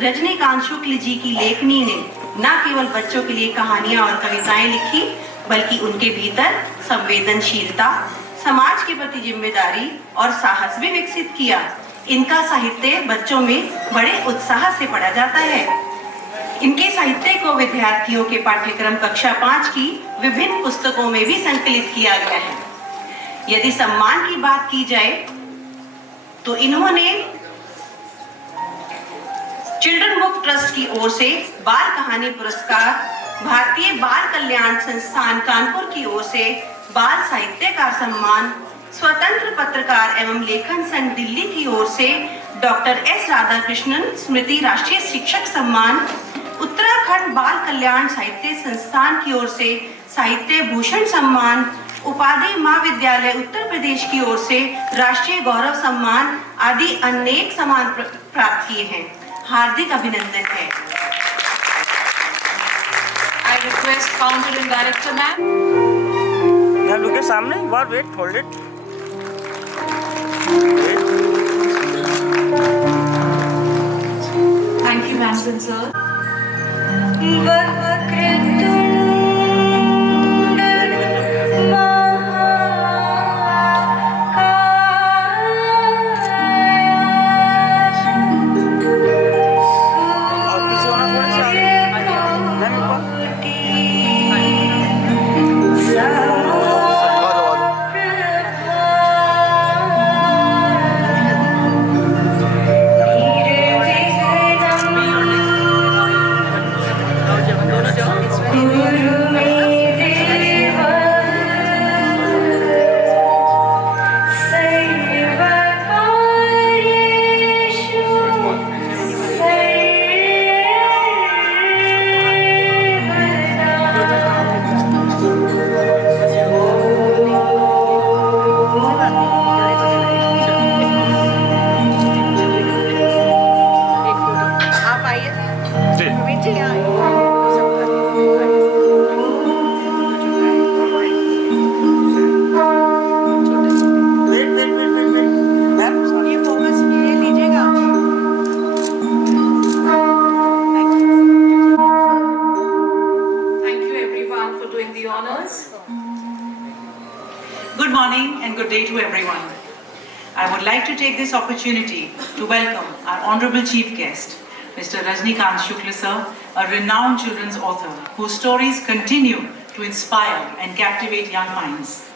रजनीकांत शुक्ल जी की लेखनी ने न केवल बच्चों के लिए कहानियां और कविताएं लिखी, बल्कि उनके भीतर संवेदनशीलता, समाज के प्रति जिम्मेदारी और साहस भी विकसित किया। इनका साहित्य बच्चों में बड़े उत्साह से पढ़ा जाता है। इनके साहित्य को विद्यार्थियों के पाठ्यक्रम कक्षा 5 की विभिन्न पुस्तकों में भी संकलित किया गया है। यदि सम्मान की बात की जाए तो इन्होंने चिल्ड्रन बुक ट्रस्ट की ओर से बाल कहानी पुरस्कार, भारतीय बाल कल्याण संस्थान कानपुर की ओर से बाल साहित्यकार सम्मान, स्वतंत्र पत्रकार एवं लेखन संघ दिल्ली की ओर से डॉक्टर एस राधाकृष्णन स्मृति राष्ट्रीय शिक्षक सम्मान, उत्तराखंड बाल कल्याण साहित्य संस्थान की ओर से साहित्य भूषण सम्मान, उपाधि महाविद्यालय उत्तर प्रदेश की ओर से राष्ट्रीय गौरव सम्मान आदि अनेक सम्मान प्राप्त किए हैं। हार्दिक अभिनंदन है। I request founder and director ma'am. यहाँ लोग के सामने एक बार wait, hold it. Thank you ma'am and sir. Good morning and good day to everyone. I would like to take this opportunity to welcome our honorable chief guest, Mr. Rajnikant Shukla sir, a renowned children's author whose stories continue to inspire and captivate young minds.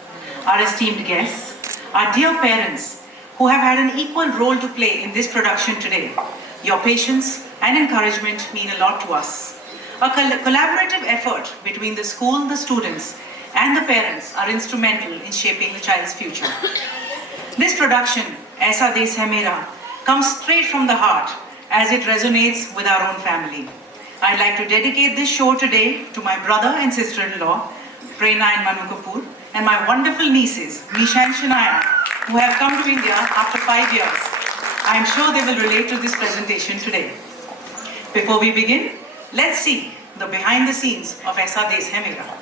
Our esteemed guests, our dear parents who have had an equal role to play in this production today. Your patience and encouragement mean a lot to us. A collaborative effort between the school, the students, and the parents are instrumental in shaping the child's future. This production, Aisa Desh Hai Mera, comes straight from the heart as it resonates with our own family. I'd like to dedicate this show today to my brother and sister-in-law, Prerna and Manu Kapoor, and my wonderful nieces, Nisha and Shanaya, who have come to India after 5 years. I am sure they will relate to this presentation today. Before we begin, let's see the behind the scenes of Aisa Desh Hai Mera.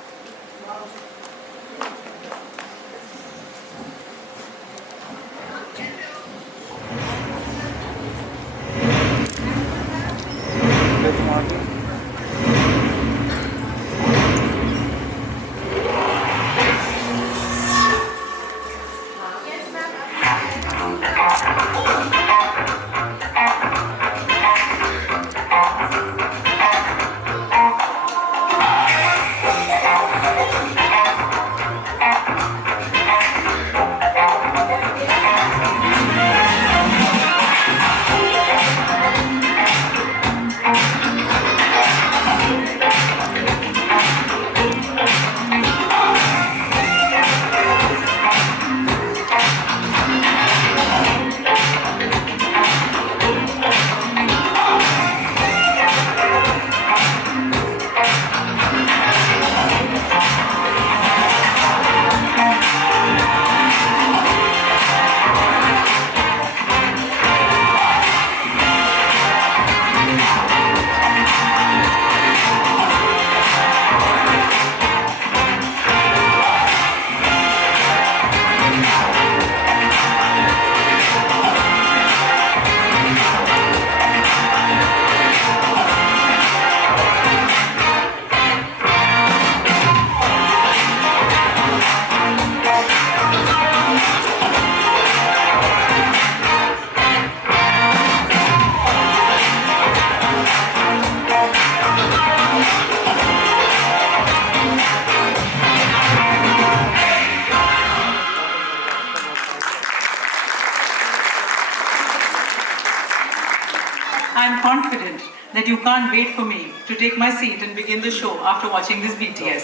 can't wait for me to take my seat and begin the show after watching this BTS.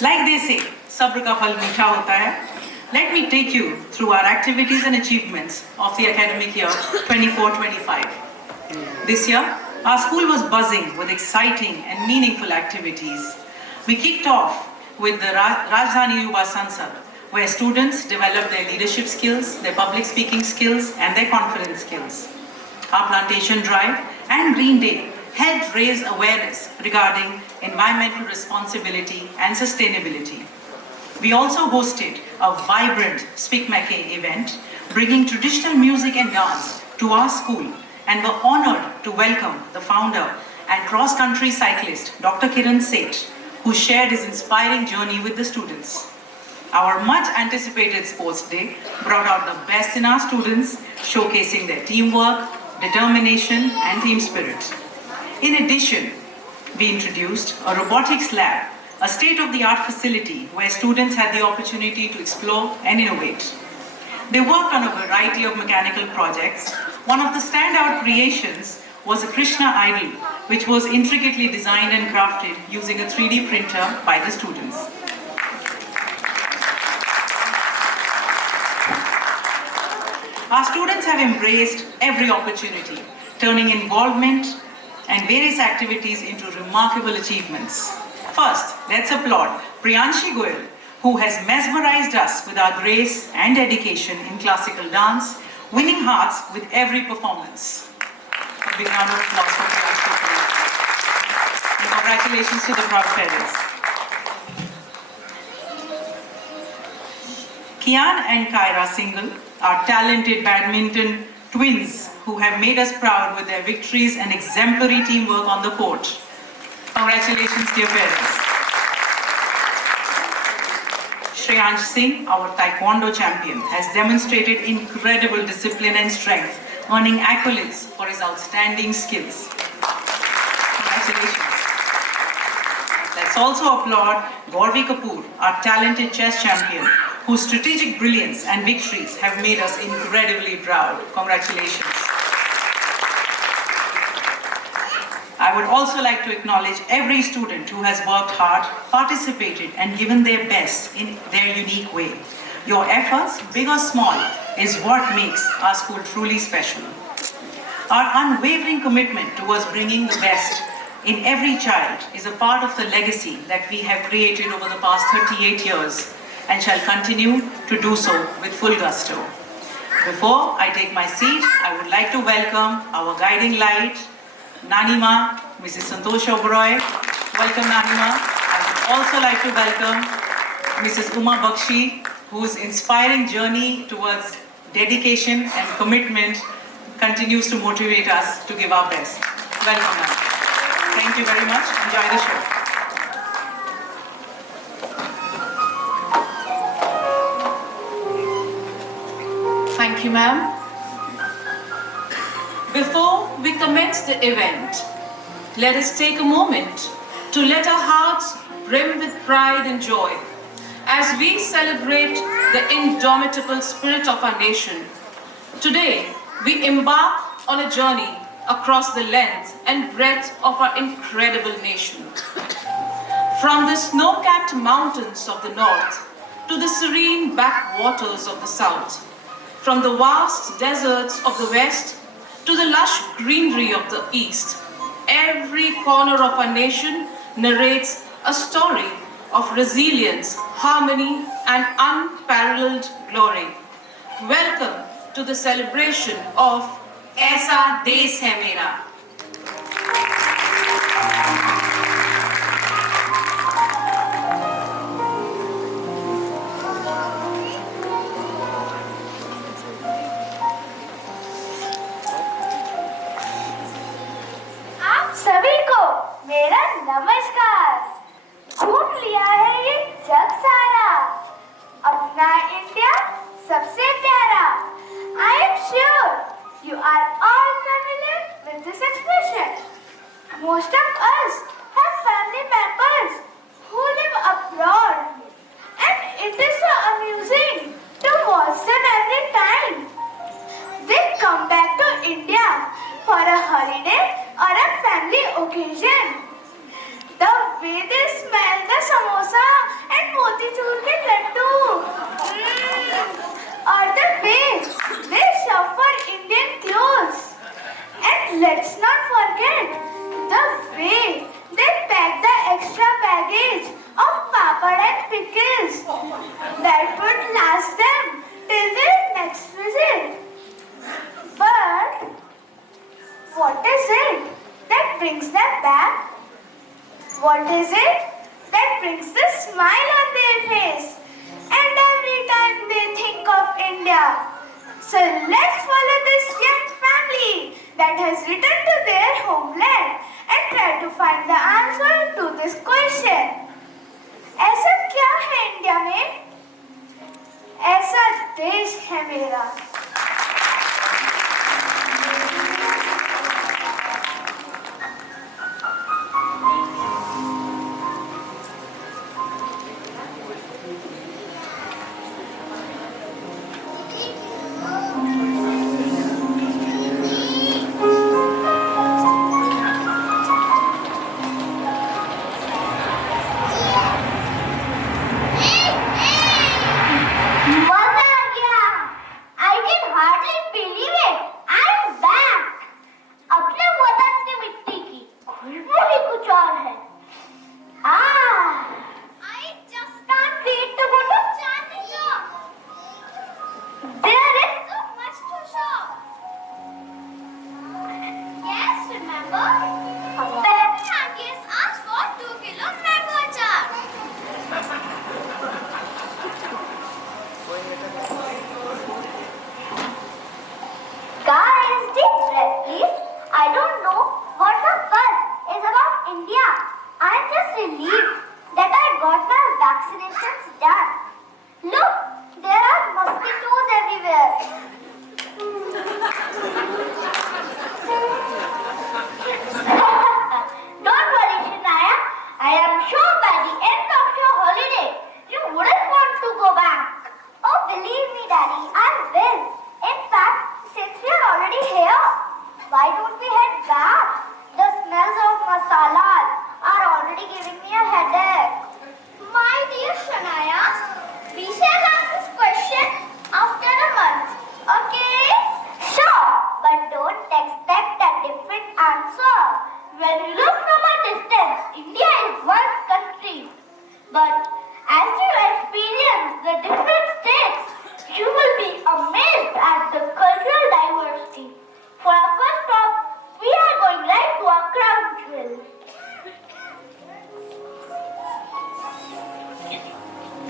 Like they say, sabr ka phal meetha hota hai. Let me take you through our activities and achievements of the academic year 24-25. This year, our school was buzzing with exciting and meaningful activities. We kicked off with the Rajdhani Yuva Sansad, where students developed their leadership skills, their public speaking skills, and their confidence skills. Our plantation drive and Green Day helped raise awareness regarding environmental responsibility and sustainability. We also hosted a vibrant Speak Mackay event, bringing traditional music and dance to our school, and were honored to welcome the founder and cross-country cyclist, Dr. Kiran Seth, who shared his inspiring journey with the students. Our much-anticipated sports day brought out the best in our students, showcasing their teamwork, determination, and team spirit. In addition, we introduced a robotics lab, a state-of-the-art facility where students had the opportunity to explore and innovate. They worked on a variety of mechanical projects. One of the standout creations was a Krishna idol, which was intricately designed and crafted using a 3D printer by the students. Our students have embraced every opportunity, turning involvement and various activities into remarkable achievements. First, let's applaud Priyanshi Goyal, who has mesmerized us with our grace and dedication in classical dance, winning hearts with every performance. A big round of applause for Priyanshi Goyal. And congratulations to the proud parents. Kian and Kyra Singhal are talented badminton twins who have made us proud with their victories and exemplary teamwork on the court. Congratulations, dear parents. Shreyansh Singh, our Taekwondo champion, has demonstrated incredible discipline and strength, earning accolades for his outstanding skills. Congratulations. Let's also applaud Gauravi Kapoor, our talented chess champion, whose strategic brilliance and victories have made us incredibly proud. Congratulations. I would also like to acknowledge every student who has worked hard, participated, and given their best in their unique way. Your efforts, big or small, is what makes our school truly special. Our unwavering commitment towards bringing the best in every child is a part of the legacy that we have created over the past 38 years and shall continue to do so with full gusto. Before I take my seat, I would like to welcome our guiding light, Nanima, Mrs. Santosh Oberoi. Welcome, Nanima. I would also like to welcome Mrs. Uma Bakshi, whose inspiring journey towards dedication and commitment continues to motivate us to give our best. Welcome, ma'am. Thank you very much. Enjoy the show. Thank you, ma'am. Before we commence the event, let us take a moment to let our hearts brim with pride and joy as we celebrate the indomitable spirit of our nation. Today, we embark on a journey across the length and breadth of our incredible nation. From the snow-capped mountains of the north to the serene backwaters of the south, from the vast deserts of the west to the lush greenery of the east, every corner of our nation narrates a story of resilience, harmony, and unparalleled glory. Welcome to the celebration of Aisa Desh Hai Mera. आप सभी को मेरा नमस्कार। घूम लिया है ये जग सारा, अपना इंडिया सबसे प्यारा। I am sure you are all familiar with this expression. Most of us have family members who live abroad, and it is so amusing to watch them every time they come back to India for a holiday or a family occasion. The way they smell the samosa and motichur ke laddu, or the way they shop for Indian clothes. And let's not forget the way they pack the extra baggage of papad and pickles that would last them till their next visit. But what is it that brings them back? What is it that brings the smile on their face? And every time they think of India. So let's follow this young family that has returned to their homeland and try to find the answer to this question. ऐसा क्या है इंडिया में? ऐसा देश है मेरा.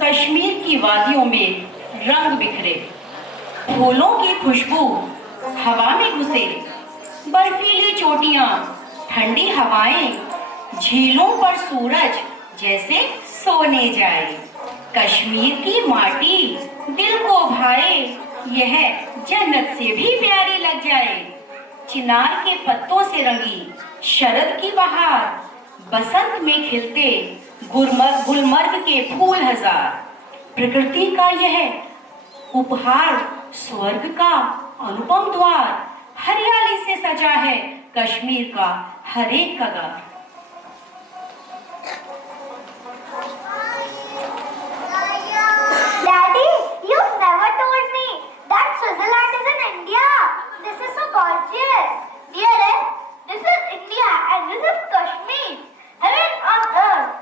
कश्मीर की वादियों में रंग बिखरे, फूलों की खुशबू हवा में घुसे, बर्फीली चोटियां, ठंडी हवाएं, झीलों पर सूरज जैसे सोने जाए। कश्मीर की माटी दिल को भाए, यह जन्नत से भी प्यारी लग जाए। चिनार के पत्तों से रंगी शरद की बहार, बसंत में खिलते गुलमर्ग के फूल हजार। प्रकृति का यह उपहार स्वर्ग का अनुपम द्वार, हरियाली से सजा है कश्मीर का हर एक कगार। Daddy, you never told me that Switzerland is in India. This is so gorgeous. Dearest, this is India and this is Kashmir. Heaven on earth.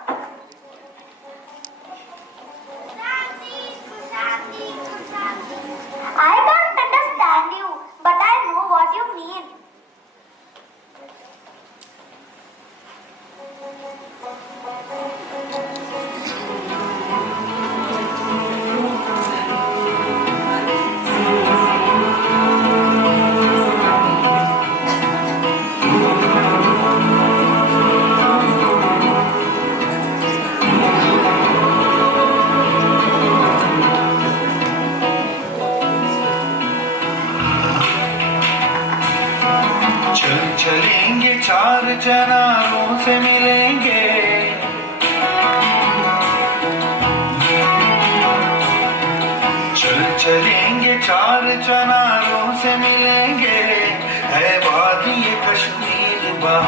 I don't understand you, but I know what you mean. चलेंगे चार जनारों से मिलेंगे, चलेंगे चार जनारों से मिलेंगे। है वादी कश्मीर बहार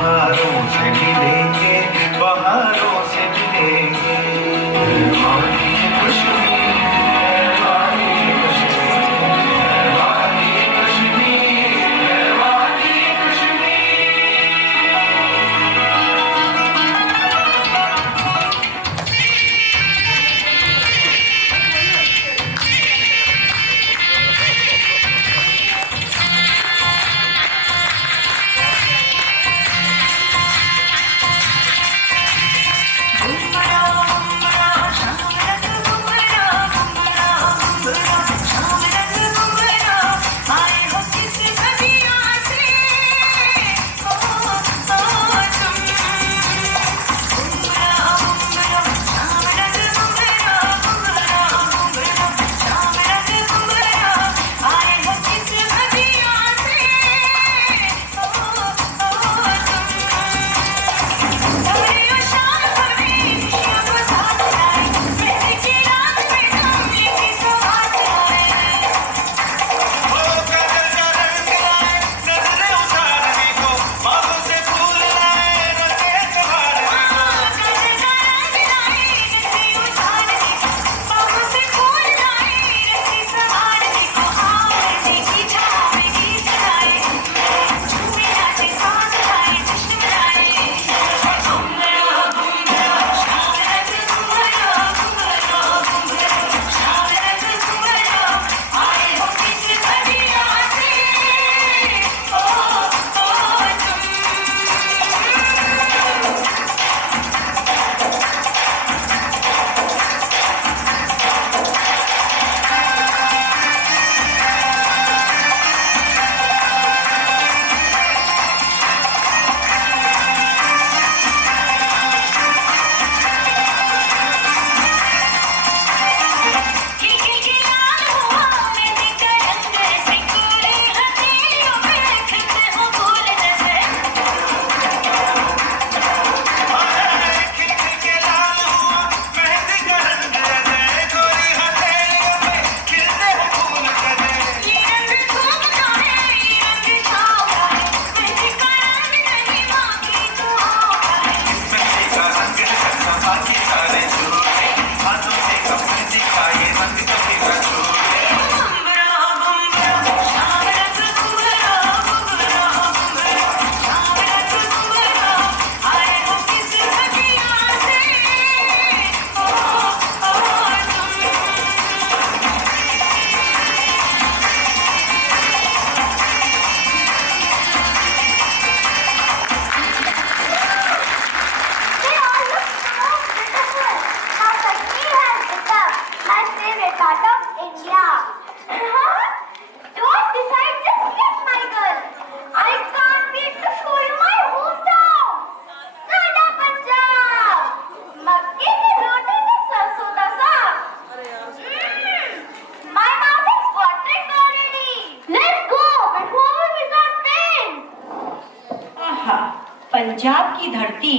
पंजाब की धरती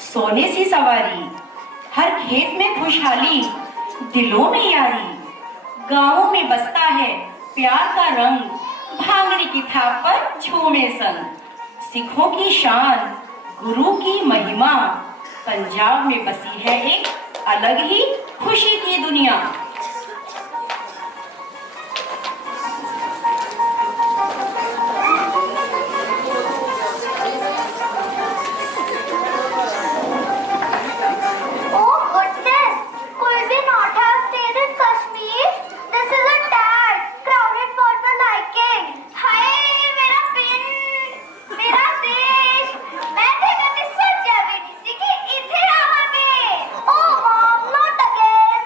सोने सी सवारी, हर खेत में खुशहाली, दिलों में यारी, गांवों में बसता है प्यार का रंग, भांगड़ी की थाप पर झूमे संग। सिखों की शान, गुरु की महिमा, पंजाब में बसी है एक अलग ही खुशी की दुनिया। Oh goodness! Could we not have stayed in Kashmir? This is a tad crowded for the liking. हाय मेरा पिंड, मेरा देश, मैं तो कभी सोचा भी नहीं थी कि इधर आवांगे। Oh mom, not again.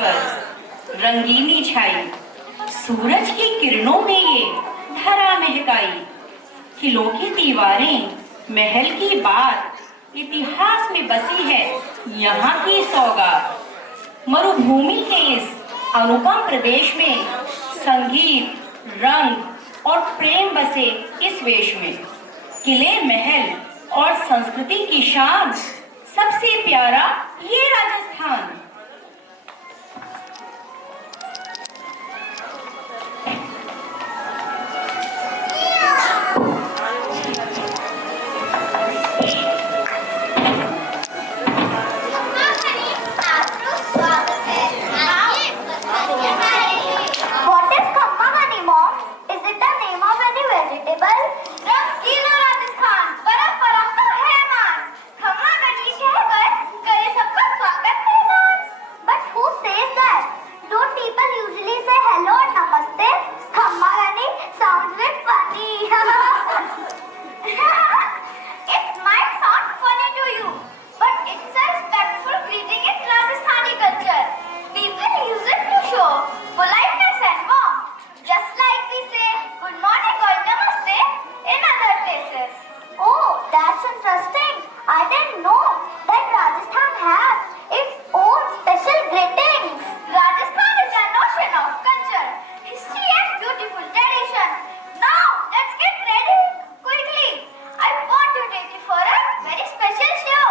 पर रंगीनी छाई, सूरज की किरणों में ये धरा महकाई। किलों की दीवारें, महल की बात, इतिहास में बसी है यहाँ की सौगात। मरुभूमि के इस अनुपम प्रदेश में संगीत, रंग और प्रेम बसे इस वेश में। किले, महल और संस्कृति की शान, सबसे प्यारा ये Rajasthan. What is Khammagani, Mom? Is it the name of any vegetable? रंगीला राजस्थान, परंपरा का है मान। खम्मागनी कहकर करे सबका स्वागत है मान। But who says that? Don't people usually say hello or namaste? Khammagani sounds a bit funny. It might sound funny to you, but it's a respectful greeting in Rajasthani culture. People use it to show politeness and warmth, just like we say good morning or namaste in other places. Oh, that's interesting. I didn't know that Rajasthan has its own special greetings. Rajasthan is an ocean of culture, history and beautiful tradition. Now, let's get ready quickly. I want to take you for a very special show.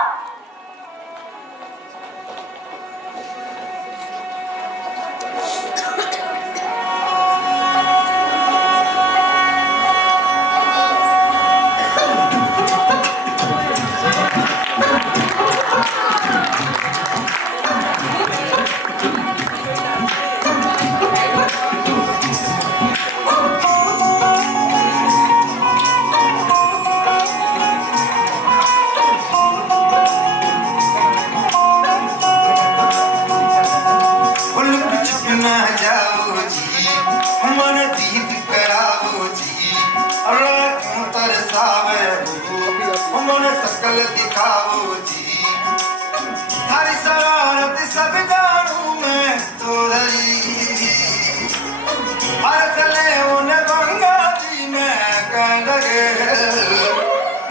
Look छुप ना जाओ जी, मन दीद कराओ जी, क्यों तरसावे हो, मन सकल दिखाओ जी। थारी शरारत सब जानू मैं तोरी, हर चले उन्हें गंगा जी में कह लगे।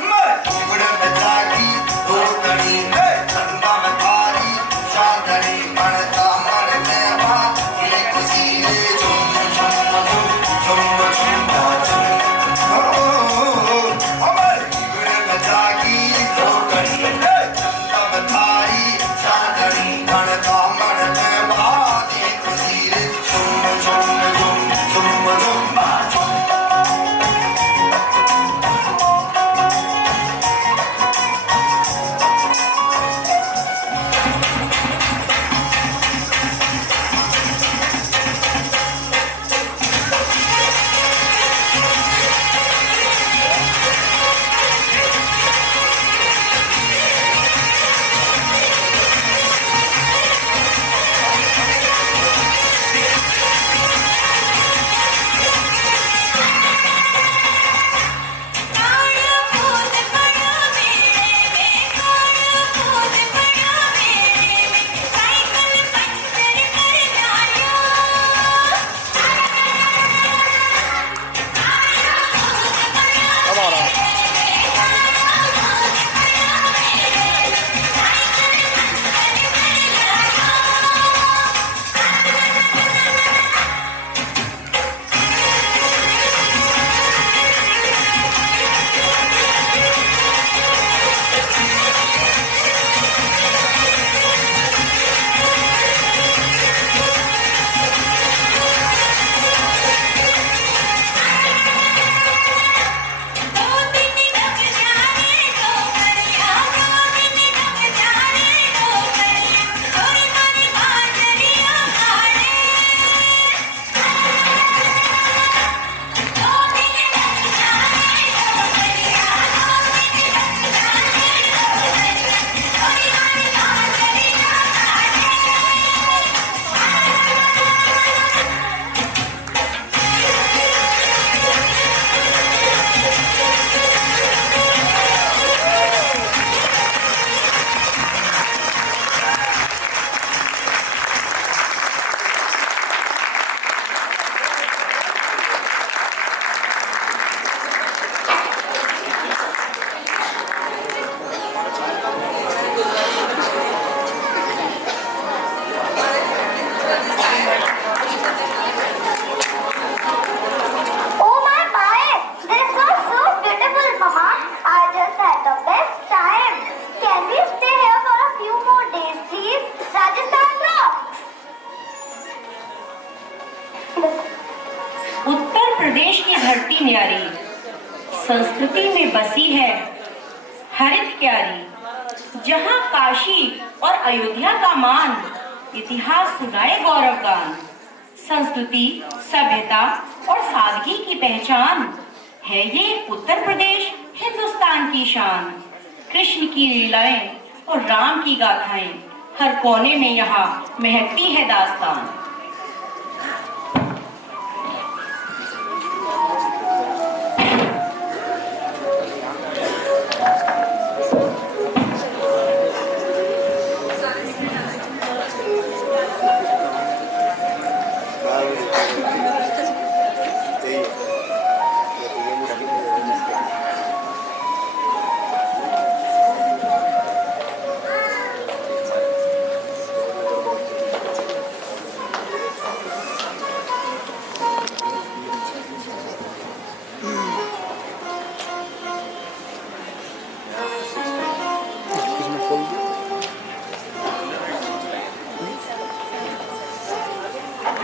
मैं उड़न जागी दो कड़ी में ठंडा में थारी चांदनी पड़ता मन में बात ये खुशी रे झुम झुम झुम झुम झुम। ओ हमारी उड़न जागी दो कड़ी में ठंडा में थारी चांदनी पड़ता मन में बात ये खुशी Oh my, this was so beautiful, Mama. I just had the best time. Can we stay here for a few more days, please? Rajasthan rocks. Uttar प्रदेश की धरती न्यारी, संस्कृति में बसी है हरित क्यारी। जहाँ काशी और अयोध्या का मान, इतिहास सुनाए गौरव गान। संस्कृति, सभ्यता और सादगी की पहचान है ये उत्तर प्रदेश, हिंदुस्तान की शान। कृष्ण की लीलाएं और राम की गाथाएं, हर कोने में यहाँ महकती है दास्तान।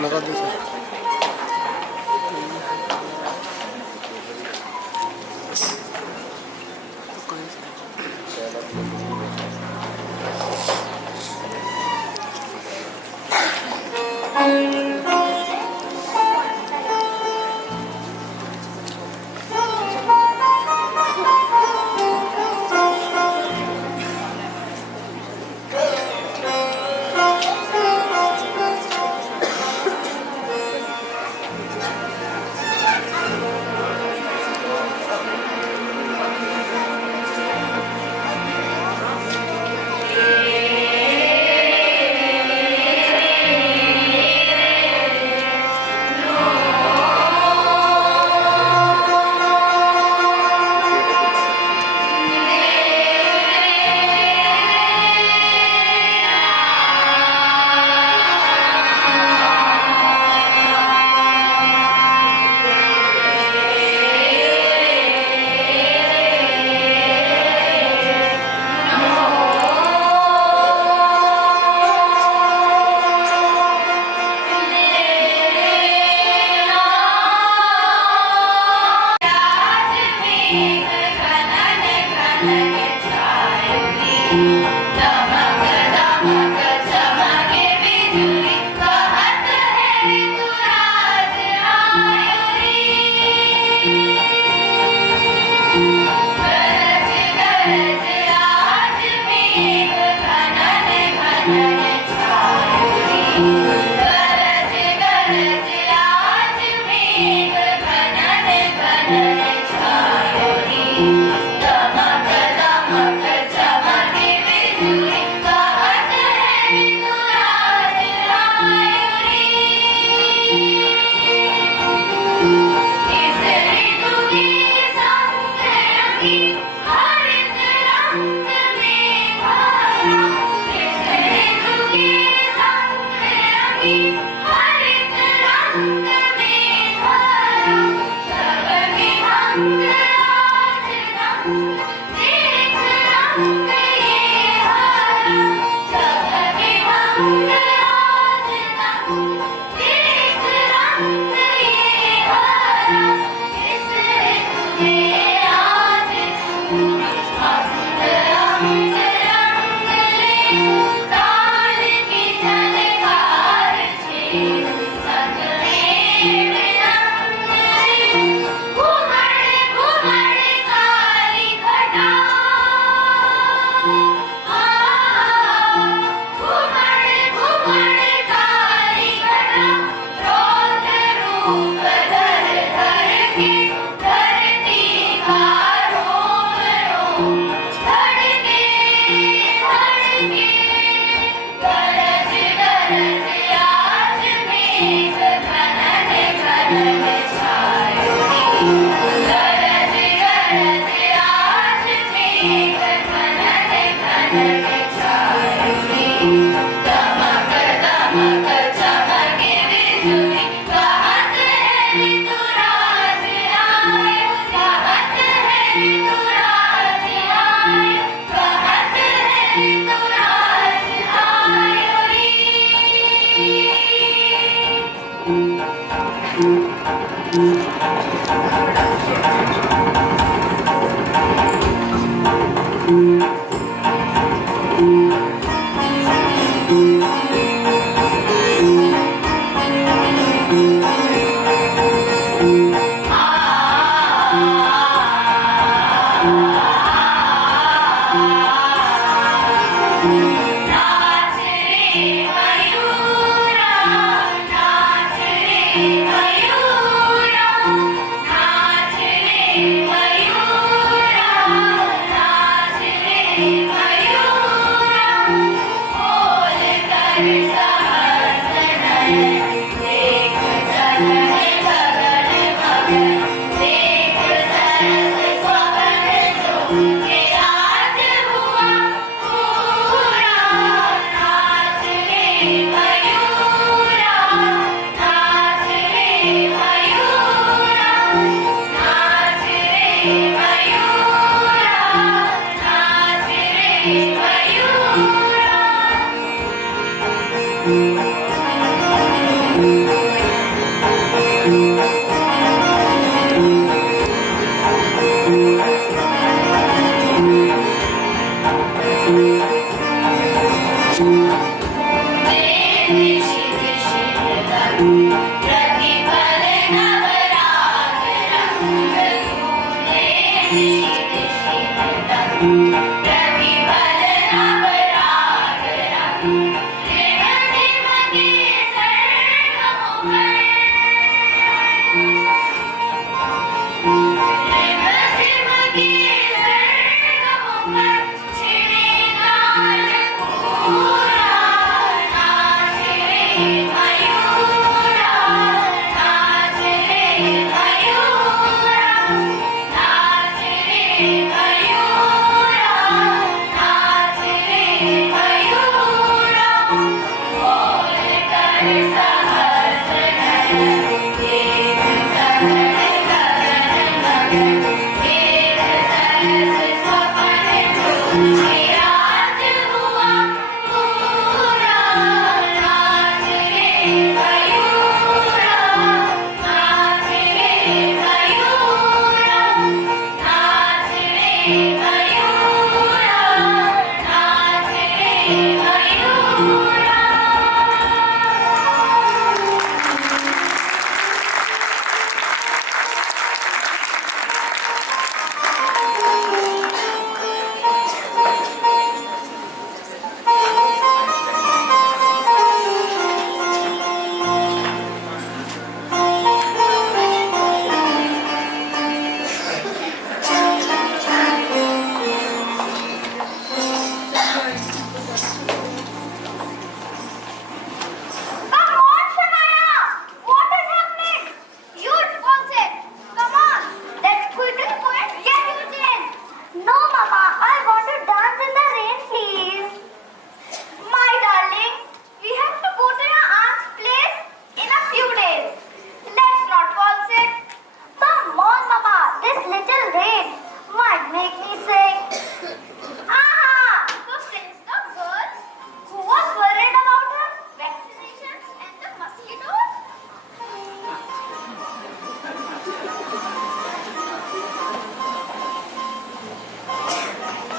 लगा दो सर।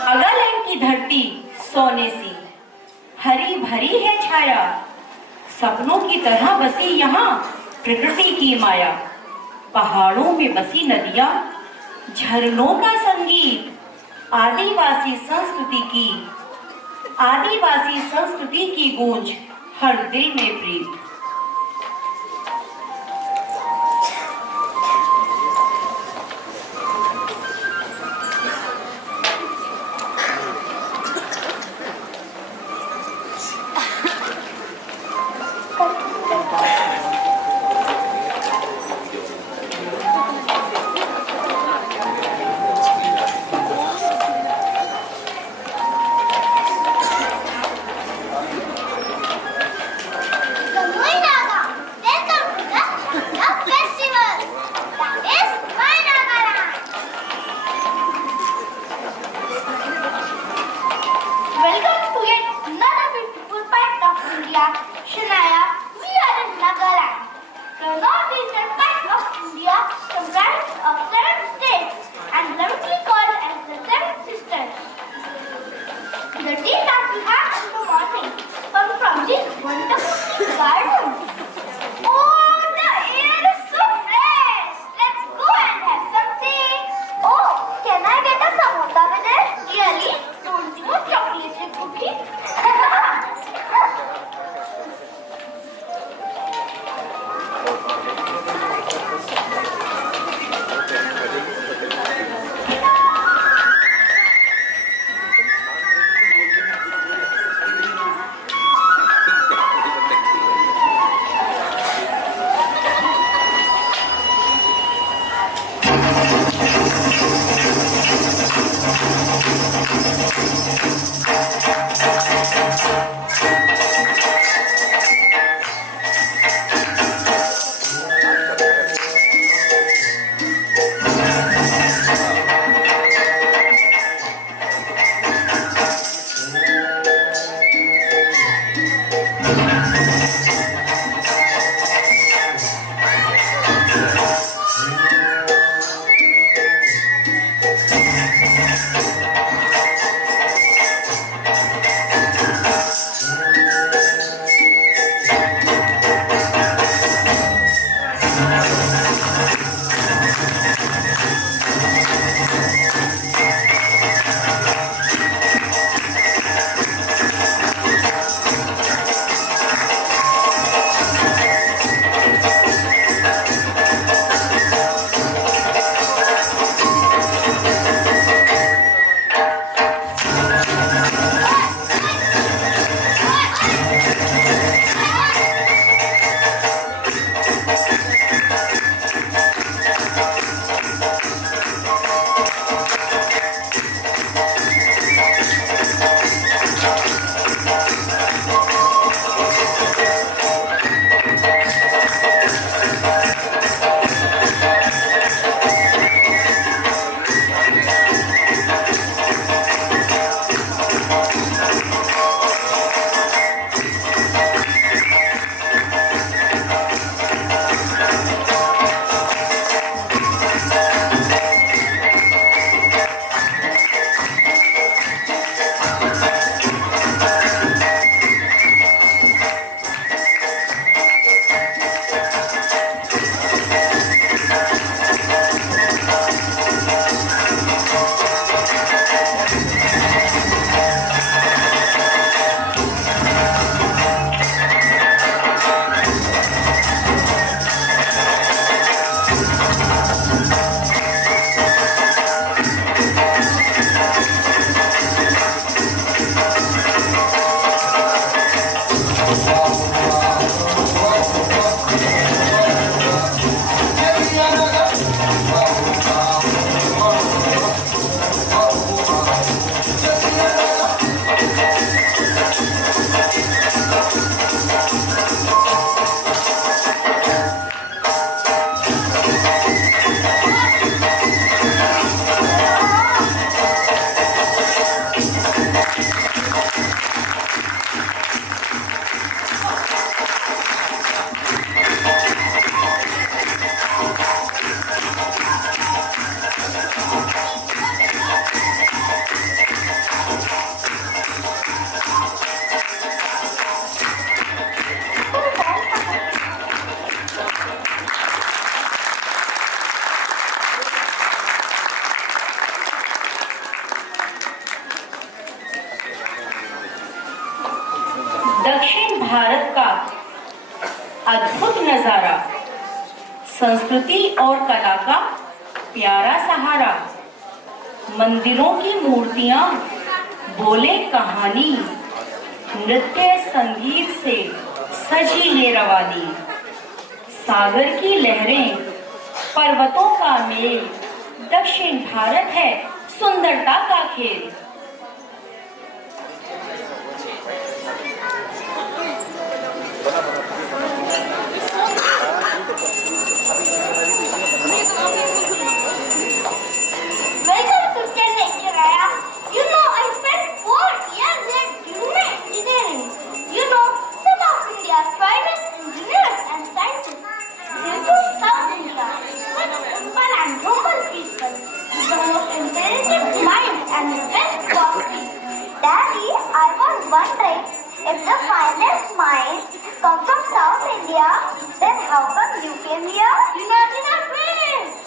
नागालैंड की धरती सोने सी हरी भरी है छाया, सपनों की तरह बसी यहाँ प्रकृति की माया। पहाड़ों में बसी नदियाँ, झरनों का संगीत, आदिवासी संस्कृति की गूंज हर दिल में प्रीत। Come on. दक्षिण भारत का अद्भुत नजारा, संस्कृति और कला का प्यारा सहारा, मंदिरों की मूर्तियां बोले कहानी, नृत्य संगीत से सजी ये रवानी, सागर की लहरें, पर्वतों का मेल, दक्षिण भारत है सुंदरता का खेल। Welcome to Chennai, Chiraya. You know, I spent 4 years there doing my engineering. You know, some of India's finest engineers and scientists came to South India. Such simple and humble people with the most intelligent minds and the best quality. Daddy, I was wondering, if the finest minds come from South India, then how come you came here? Imagine our friends.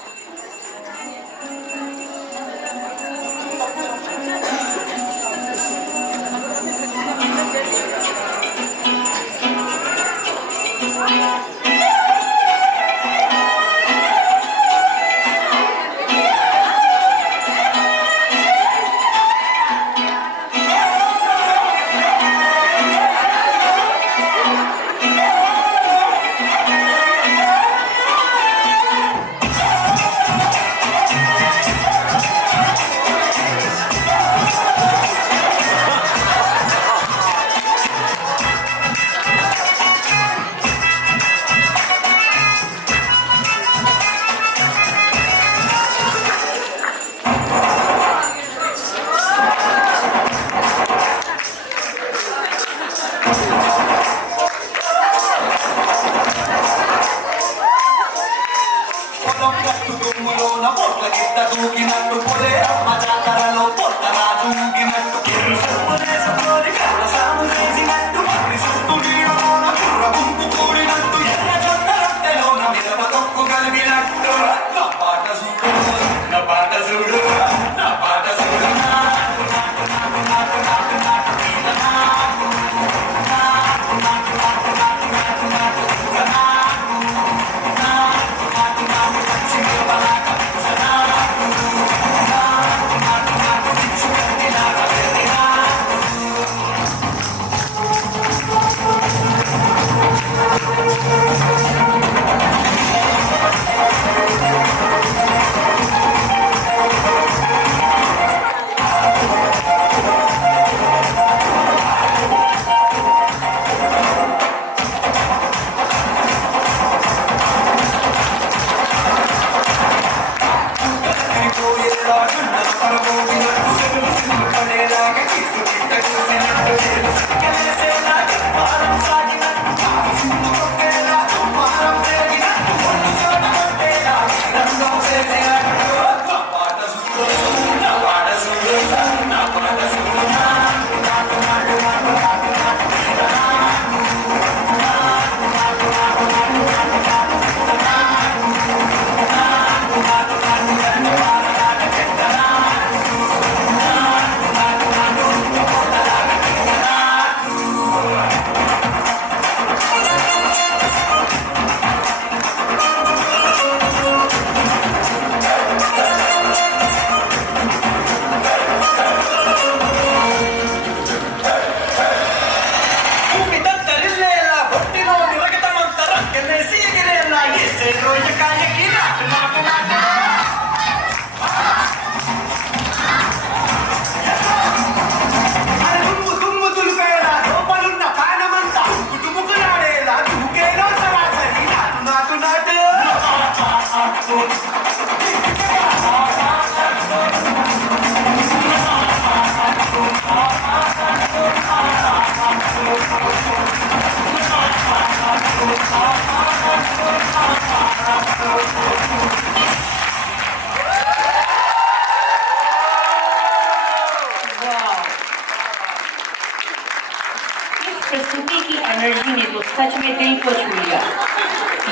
प्रस्तुति की एनर्जी ने तो सच में दिल को छू लिया।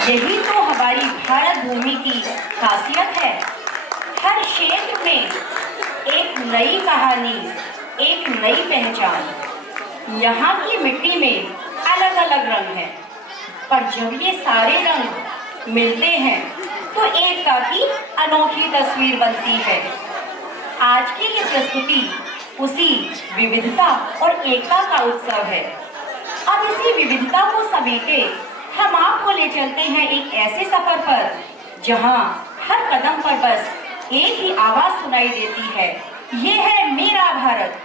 यही तो हमारी भारत भूमि की खासियत है। हर क्षेत्र में एक नई कहानी, एक नई पहचान। यहाँ की मिट्टी में अलग अलग रंग हैं, पर जब ये सारे रंग मिलते हैं तो एकता की अनोखी तस्वीर बनती है। आज की ये प्रस्तुति उसी विविधता और एकता का उत्सव है। अब इसी विविधता को समेटे हम आपको ले चलते हैं एक ऐसे सफर पर जहां हर कदम पर बस एक ही आवाज सुनाई देती है, ये है मेरा भारत।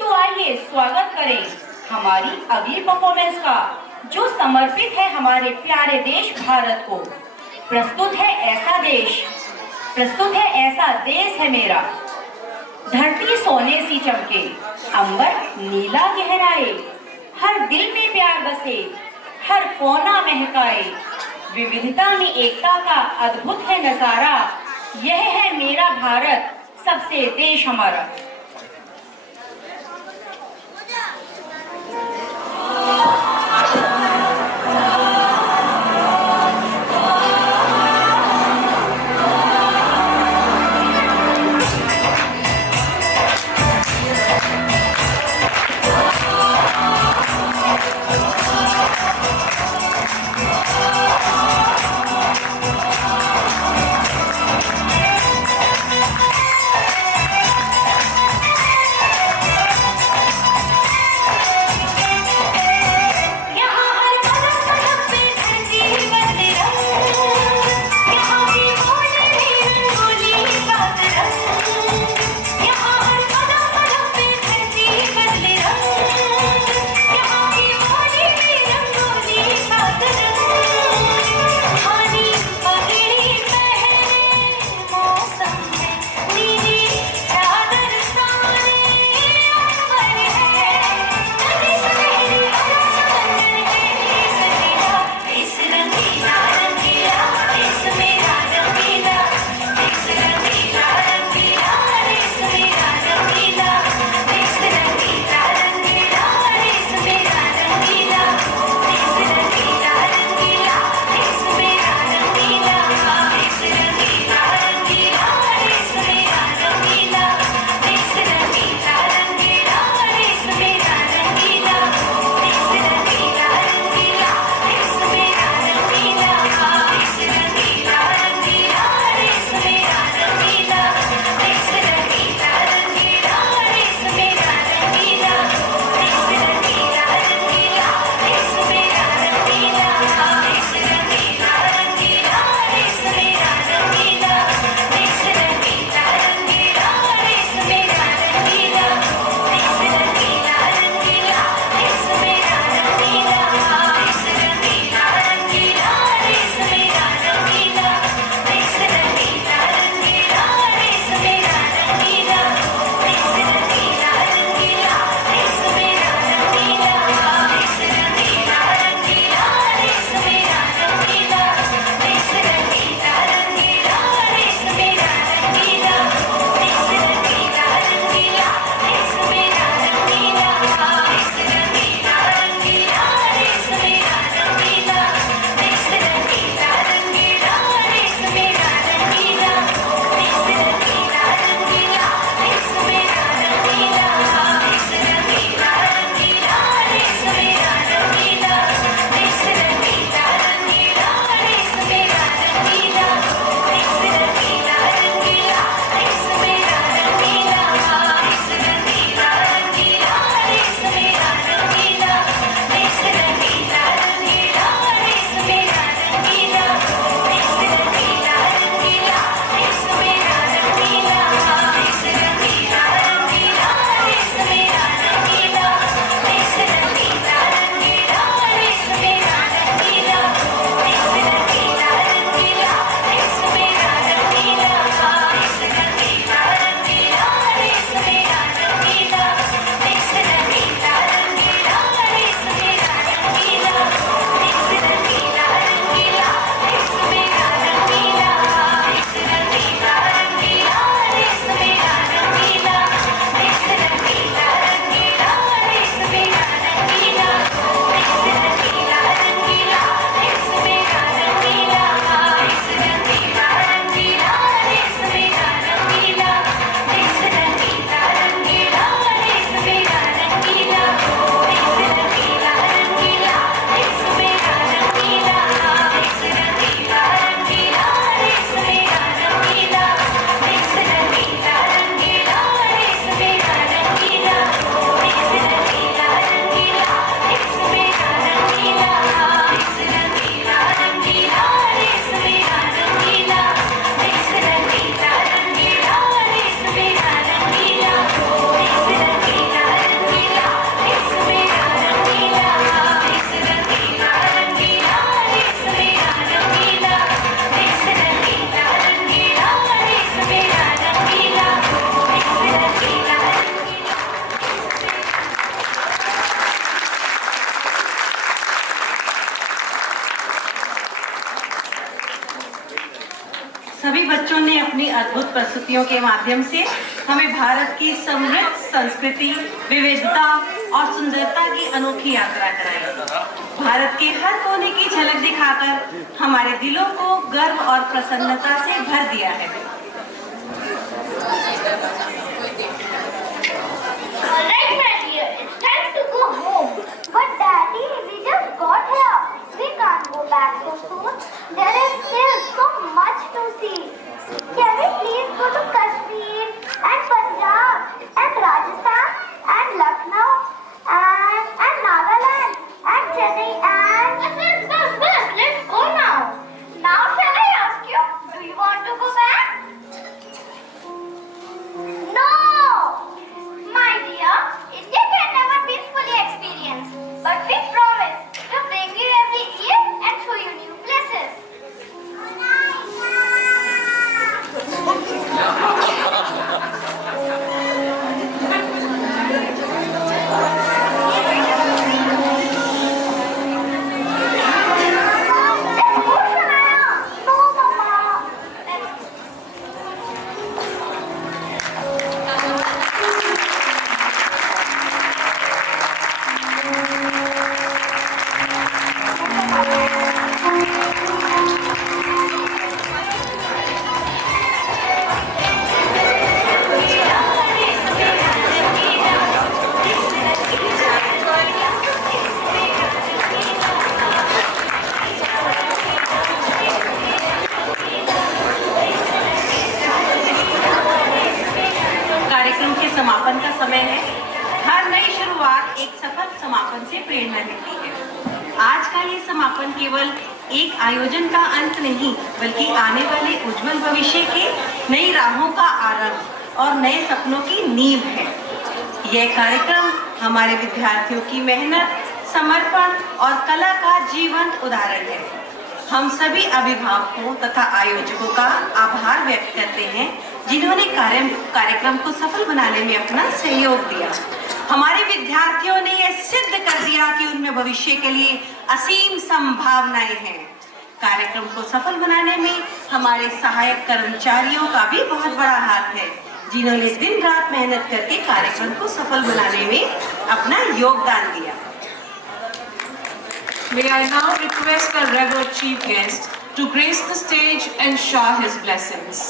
तो आइए स्वागत करें हमारी अगली परफॉर्मेंस का, जो समर्पित है हमारे प्यारे देश भारत को। प्रस्तुत है ऐसा देश है मेरा। धरती सोने सी चमके, अंबर नीला गहराए, हर दिल में प्यार बसे, हर कोना महकाए। विविधता में एकता का अद्भुत है नजारा, यह है मेरा भारत, सबसे देश हमारा। सभी बच्चों ने अपनी अद्भुत प्रस्तुतियों के माध्यम से हमें भारत की समृद्ध संस्कृति, विविधता और सुंदरता की अनोखी यात्रा कराई। भारत के हर कोने की झलक दिखाकर हमारे दिलों को गर्व और प्रसन्नता से भर दिया है। Alright, my dear, it's time to go home. But Daddy, we just got here. We can't go back so soon. There is still so much to see. Can we please go to Kashmir and Punjab and Rajasthan and Lucknow and Nagaland and Chennai and... Bus, let's go now. Now shall I ask you, do you want to go back? No! My dear, India can never be fully experienced, but we promise to bring you every year and show you new places. Let's go, Shania. No, Mama. कार्यक्रम के समापन का समय है। हर नई शुरुआत एक सफल समापन से प्रेरणा लेती है। आज का ये समापन केवल एक आयोजन का अंत नहीं, बल्कि आने वाले उज्जवल भविष्य के नई राहों का आरंभ और नए सपनों की नींव है। यह कार्यक्रम हमारे विद्यार्थियों की मेहनत, समर्पण और कला का जीवंत उदाहरण है। हम सभी अभिभावकों तथा आयोजकों का आभार व्यक्त करते हैं, जिन्होंने कार्यक्रम को सफल बनाने में अपना सहयोग दिया। हमारे विद्यार्थियों ने यह सिद्ध कर दिया कि उनमें भविष्य के लिए असीम संभावनाएं हैं। कार्यक्रम को सफल बनाने में हमारे सहायक कर्मचारियों का भी बहुत बड़ा हाथ है, जिन्होंने दिन रात मेहनत करके कार्यक्रम को सफल बनाने में अपना योगदान दिया। May I now request our revered chief guest to grace the stage and shower his blessings.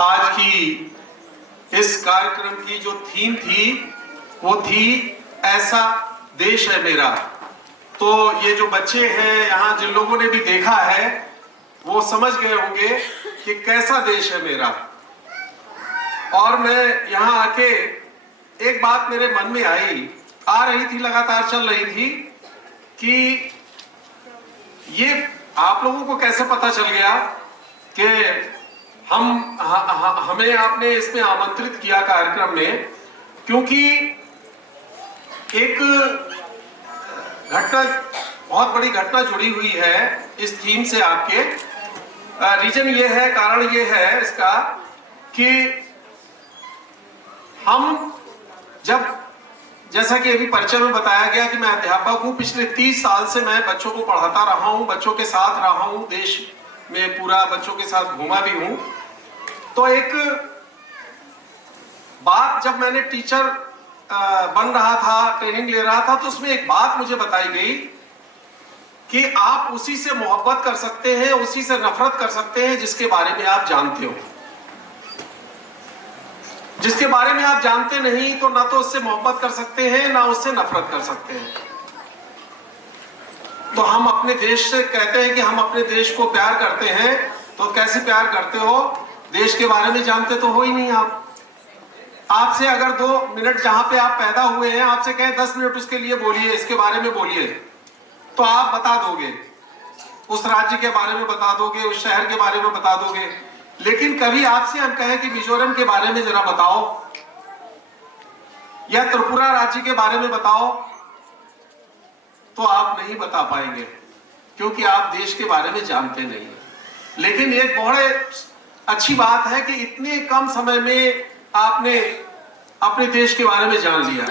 आज की इस कार्यक्रम की जो थीम थी वो थी ऐसा देश है मेरा। तो ये जो बच्चे हैं यहाँ, जिन लोगों ने भी देखा है वो समझ गए होंगे कि कैसा देश है मेरा। और मैं यहाँ आके एक बात मेरे मन में आ रही थी, लगातार चल रही थी कि ये आप लोगों को कैसे पता चल गया कि हमें आपने इसमें आमंत्रित किया कार्यक्रम में। क्योंकि एक घटना, बहुत बड़ी घटना जुड़ी हुई है इस थीम से आपके। रीजन ये है, कारण ये है इसका कि हम जब, जैसा कि अभी परिचय में बताया गया कि मैं अध्यापक हूं, पिछले 30 साल से मैं बच्चों को पढ़ाता रहा हूं, बच्चों के साथ रहा हूं, देश में पूरा बच्चों के साथ घूमा भी हूं। तो एक बात, जब मैंने टीचर बन रहा था, ट्रेनिंग ले रहा था, तो उसमें एक बात मुझे बताई गई कि आप उसी से मोहब्बत कर सकते हैं, उसी से नफरत कर सकते हैं जिसके बारे में आप जानते हो। जिसके बारे में आप जानते नहीं तो ना तो उससे मोहब्बत कर सकते हैं, ना उससे नफरत कर सकते हैं। तो हम अपने देश से कहते हैं कि हम अपने देश को प्यार करते हैं, तो कैसे प्यार करते हो? देश के बारे में जानते तो हो ही नहीं आप। आपसे अगर 2 मिनट जहां पे आप पैदा हुए हैं, आपसे कहें 10 मिनट उसके लिए बोलिए, इसके बारे में बोलिए, तो आप बता दोगे, उस राज्य के बारे में बता दोगे, उस शहर के बारे में बता दोगे। लेकिन कभी आपसे हम कहें कि मिजोरम के बारे में जरा बताओ, या त्रिपुरा राज्य के बारे में बताओ तो आप नहीं बता पाएंगे, क्योंकि आप देश के बारे में जानते नहीं। लेकिन एक बहुत अच्छी बात है कि इतने कम समय में आपने अपने देश के बारे में जान लिया।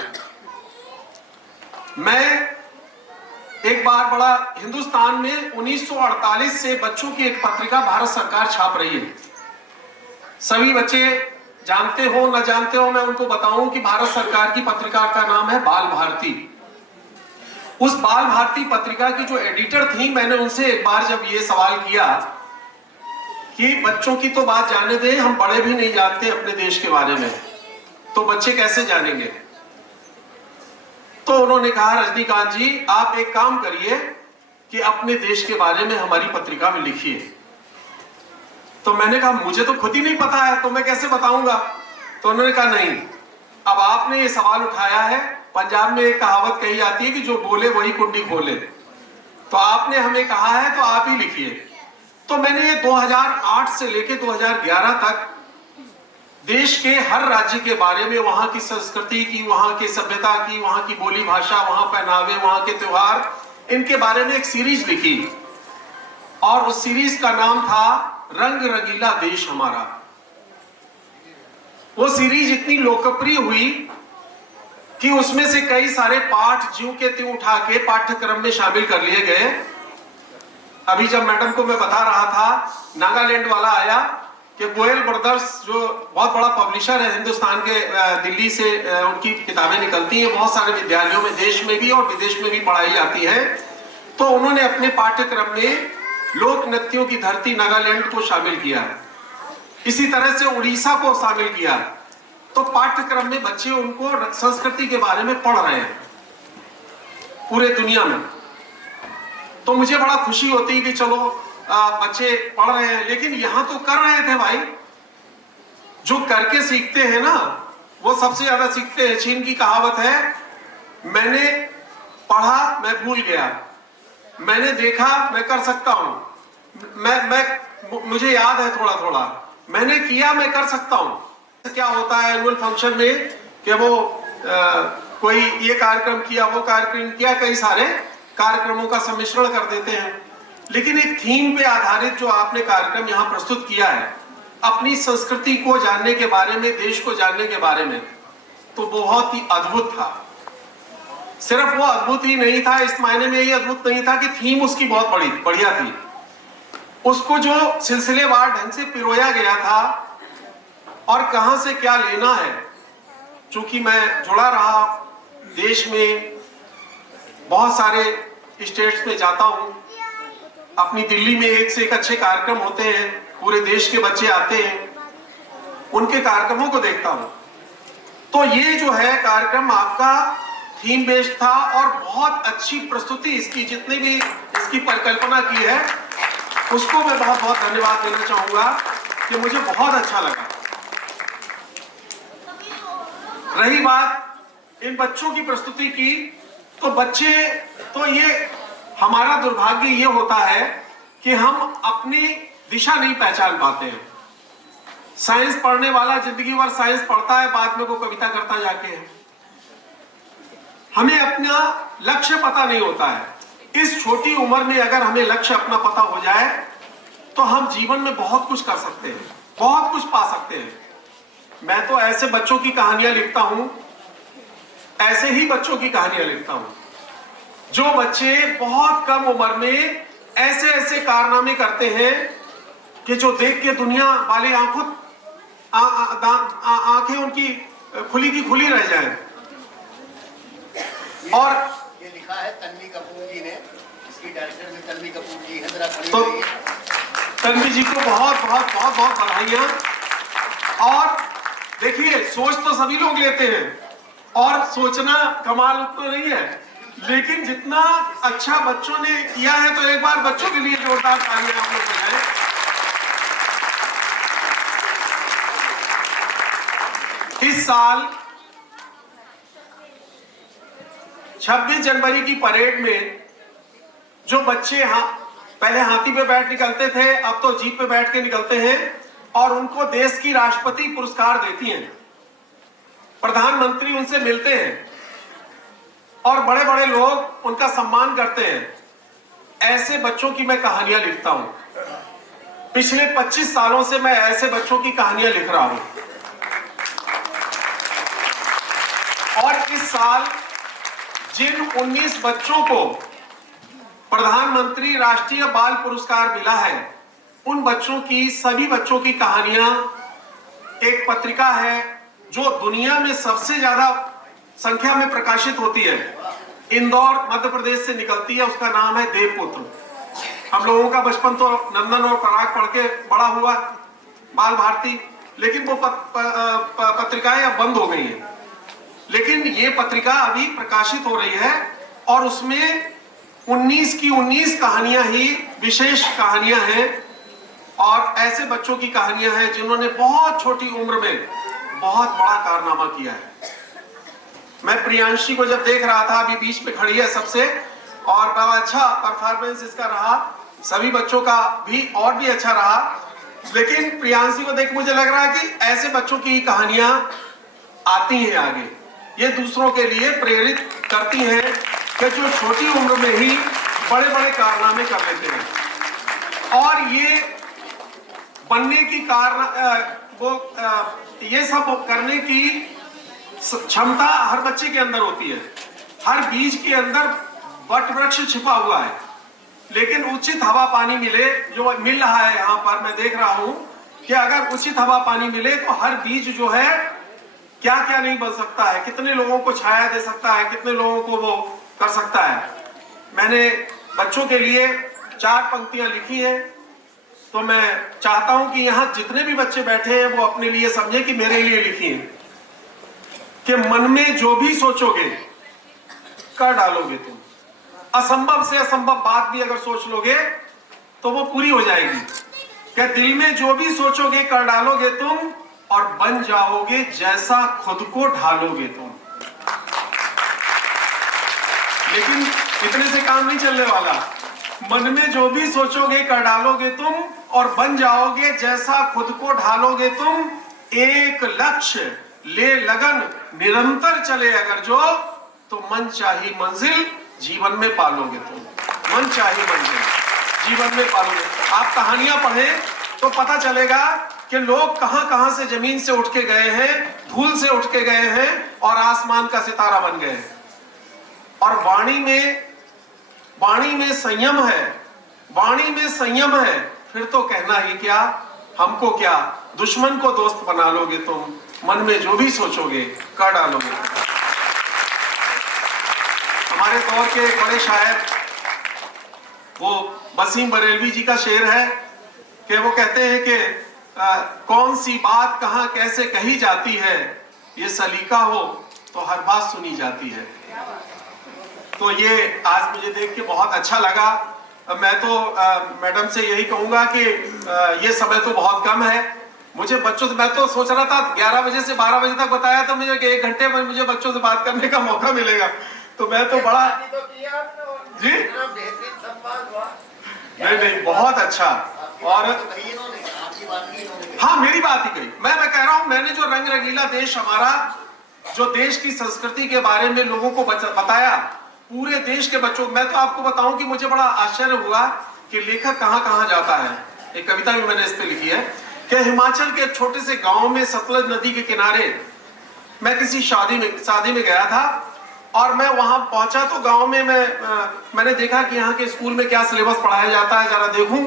मैं एक बार बड़ा हिंदुस्तान में 1948 से बच्चों की एक पत्रिका भारत सरकार छाप रही है। सभी बच्चे जानते हो न जानते हो, मैं उनको बताऊं कि भारत सरकार की पत्रिका का नाम है बाल भारती। उस बाल भारती पत्रिका की जो एडिटर थी, मैंने उनसे एक बार जब ये सवाल किया कि बच्चों की तो बात जाने दें, हम बड़े भी नहीं जानते अपने देश के बारे में, तो बच्चे कैसे जानेंगे। तो उन्होंने कहा, रजनीकांत जी आप एक काम करिए कि अपने देश के बारे में हमारी पत्रिका में लिखिए। तो मैंने कहा मुझे तो खुद ही नहीं पता है, तो मैं कैसे बताऊंगा। तो उन्होंने कहा नहीं, अब आपने ये सवाल उठाया है, पंजाब में एक कहावत कही जाती है कि जो बोले वही कुंडी खोले, तो आपने हमें कहा है तो आप ही लिखिए। तो मैंने ये 2008 से लेकर 2011 तक देश के हर राज्य के बारे में, वहां की संस्कृति की, वहां की सभ्यता की, वहां की बोली भाषा, वहां पहनावे, वहां के त्योहार, इनके बारे में एक सीरीज लिखी और उस सीरीज का नाम था रंग रंगीला देश हमारा। वो सीरीज इतनी लोकप्रिय हुई कि उसमें से कई सारे पाठ ज्यों के त्यों उठा के पाठ्यक्रम में शामिल कर लिए गए। अभी जब मैडम को मैं बता रहा था, नागालैंड वाला आया कि गोयल ब्रदर्स जो बहुत बड़ा पब्लिशर है हिंदुस्तान के, दिल्ली से उनकी किताबें निकलती हैं, बहुत सारे विद्यालयों में देश में भी और विदेश में भी पढ़ाई जाती है। तो उन्होंने अपने पाठ्यक्रम में लोक नृत्यों की धरती नागालैंड को शामिल किया, इसी तरह से उड़ीसा को शामिल किया। तो पाठ्यक्रम में बच्चे उनको संस्कृति के बारे में पढ़ रहे हैं पूरे दुनिया में। तो मुझे बड़ा खुशी होती है कि चलो बच्चे पढ़ रहे हैं, लेकिन यहां तो कर रहे थे भाई। जो करके सीखते हैं ना, वो सबसे ज्यादा सीखते हैं। चीन की कहावत है, मैंने पढ़ा मैं भूल गया, मैंने देखा मैं कर सकता हूं, मुझे याद है थोड़ा थोड़ा, मैंने किया मैं कर सकता हूं। क्या होता है एनुअल फंक्शन में कि वो कोई ये कार्यक्रम किया, वो कार्यक्रम किया, कई सारे कार्यक्रमों का सम्मिश्रण कर देते हैं। लेकिन एक थीम पे आधारित जो आपने कार्यक्रम यहाँ प्रस्तुत किया है, अपनी संस्कृति को जानने के बारे में, देश को जानने के बारे में, तो बहुत ही अद्भुत था। सिर्फ वो अद्भुत ही नहीं था, इस मायने में ये अद्भुत नहीं था कि थीम उसकी बहुत बढ़िया थी। उसको जो सिलसिलेवार ढंग से पिरोया गया था और कहां से क्या लेना है। चूंकि मैं जुड़ा रहा देश में, बहुत सारे स्टेट्स में जाता हूं, अपनी दिल्ली में एक से एक अच्छे कार्यक्रम होते हैं, पूरे देश के बच्चे आते हैं, उनके कार्यक्रमों को देखता हूं। तो ये जो है कार्यक्रम आपका थीम बेस्ड था और बहुत अच्छी प्रस्तुति इसकी, जितने भी इसकी परिकल्पना की है उसको मैं बहुत बहुत धन्यवाद देना चाहूंगा कि मुझे बहुत अच्छा लगा। रही बात इन बच्चों की प्रस्तुति की, तो बच्चे तो ये हमारा दुर्भाग्य ये होता है कि हम अपनी दिशा नहीं पहचान पाते हैं। साइंस पढ़ने वाला जिंदगी भर साइंस पढ़ता है, बाद में वो कविता करता जाके है। हमें अपना लक्ष्य पता नहीं होता है। इस छोटी उम्र में अगर हमें लक्ष्य अपना पता हो जाए तो हम जीवन में बहुत कुछ कर सकते हैं, बहुत कुछ पा सकते हैं। मैं तो ऐसे बच्चों की कहानियां लिखता हूं, ऐसे ही बच्चों की कहानियां लिखता हूं, जो बच्चे बहुत कम उम्र में ऐसे ऐसे कारनामे करते हैं कि जो देख के दुनिया वाले आंखें उनकी खुली की खुली रह जाए। और ये लिखा है तन्वी कपूर जी ने, इसकी डायरेक्टर में तन्वी कपूर जी है। जरा तो तन्वी जी को बहुत बहुत बहुत बहुत बधाइयां। और देखिए, सोच तो सभी लोग लेते हैं और सोचना कमाल उतना नहीं है, लेकिन जितना अच्छा बच्चों ने किया है, तो एक बार बच्चों के लिए जोरदार तालियां आप लोग बजाएं। इस साल 26 जनवरी की परेड में जो बच्चे पहले हाथी पे बैठ निकलते थे, अब तो जीप पे बैठ के निकलते हैं और उनको देश की राष्ट्रपति पुरस्कार देती हैं। प्रधानमंत्री उनसे मिलते हैं और बड़े बड़े लोग उनका सम्मान करते हैं। ऐसे बच्चों की मैं कहानियां लिखता हूं। पिछले 25 सालों से मैं ऐसे बच्चों की कहानियां लिख रहा हूं और इस साल जिन 19 बच्चों को प्रधानमंत्री राष्ट्रीय बाल पुरस्कार मिला है, उन बच्चों की, सभी बच्चों की कहानियां एक पत्रिका है जो दुनिया में सबसे ज्यादा संख्या में प्रकाशित होती है, इंदौर मध्य प्रदेश से निकलती है, उसका नाम है देवपुत्र। हम लोगों का बचपन तो नंदन और पराग पढ़ के बड़ा हुआ, बाल भारती, लेकिन वो पत्रिकाएं अब बंद हो गई हैं। लेकिन ये पत्रिका अभी प्रकाशित हो रही है और उसमें 19 की 19 कहानियां ही विशेष कहानियां हैं और ऐसे बच्चों की कहानियां हैं जिन्होंने बहुत छोटी उम्र में बहुत बड़ा कारनामा किया है। मैं प्रियांशी को जब देख रहा था, अभी बीच में खड़ी है सबसे, और बड़ा अच्छा परफॉर्मेंस इसका रहा, सभी बच्चों का भी और भी अच्छा रहा, लेकिन प्रियांशी को देख मुझे लग रहा है कि ऐसे बच्चों की कहानियां आती हैं आगे, ये दूसरों के लिए प्रेरित करती हैं कि जो छोटी उम्र में ही बड़े बड़े कारनामे कर लेते हैं। और ये बनने की ये सब करने की क्षमता हर बच्चे के अंदर होती है। हर बीज के अंदर वट वृक्ष छिपा हुआ है, लेकिन उचित हवा पानी मिले, जो मिल रहा है यहाँ पर मैं देख रहा हूं कि अगर उचित हवा पानी मिले तो हर बीज जो है क्या क्या नहीं बन सकता है, कितने लोगों को छाया दे सकता है, कितने लोगों को वो कर सकता है। मैंने बच्चों के लिए 4 पंक्तियां लिखी हैं, तो मैं चाहता हूं कि यहाँ जितने भी बच्चे बैठे हैं वो अपने लिए समझे कि मेरे लिए लिखी है कि मन में जो भी सोचोगे कर डालोगे तुम। असंभव से असंभव बात भी अगर सोच लोगे तो वो पूरी हो जाएगी। क्या दिल में जो भी सोचोगे कर डालोगे तुम और बन जाओगे जैसा खुद को ढालोगे तुम। लेकिन इतने से काम नहीं चलने वाला। मन में जो भी सोचोगे कर डालोगे तुम और बन जाओगे जैसा खुद को ढालोगे तुम। एक लक्ष्य ले लगन निरंतर चले अगर जो, तो मन चाही मंजिल जीवन में पालोगे तुम। मन चाही मंजिल जीवन में पालोगे। आप कहानियां पढ़ें तो पता चलेगा कि लोग कहां-कहां से जमीन से उठ के गए हैं, धूल से उठ के गए हैं और आसमान का सितारा बन गए हैं। और वाणी में संयम है, वाणी में संयम है, फिर तो कहना ही क्या, हमको क्या, दुश्मन को दोस्त बना लोगे तुम। मन में जो भी सोचोगे कर डालोगे। हमारे दौर के एक बड़े शायर, वो वसीम बरेलवी जी का शेर है कि वो कहते हैं कि कौन सी बात कहां कैसे कही जाती है, ये सलीका हो तो हर बात सुनी जाती है। तो ये आज मुझे देख के बहुत अच्छा लगा। मैं तो मैडम से यही कहूंगा कि ये समय तो बहुत कम है। मुझे बच्चों से, मैं तो सोच रहा था 11 बजे से 12 बजे तक बताया था मुझे कि 1 घंटे में मुझे बच्चों से बात करने का मौका मिलेगा, तो मैं तो बड़ा जी नहीं बहुत अच्छा। और हाँ, मेरी बात ही गई। मैं कह रहा हूं, मैंने जो रंग रंगीला देश हमारा, जो देश की संस्कृति के बारे में लोगों को बताया, पूरे देश के बच्चों, मैं तो आपको बताऊं कि मुझे बड़ा आश्चर्य हुआ कि लेखक कहां जाता है। एक कविता भी मैंने इस पे लिखी है कि हिमाचल के एक छोटे से गांव में सतलज नदी के किनारे मैं किसी शादी में गया था और मैं वहां पहुंचा तो गांव में मैंने देखा कि यहाँ के स्कूल में क्या सिलेबस पढ़ाया जाता है, जरा देखूं।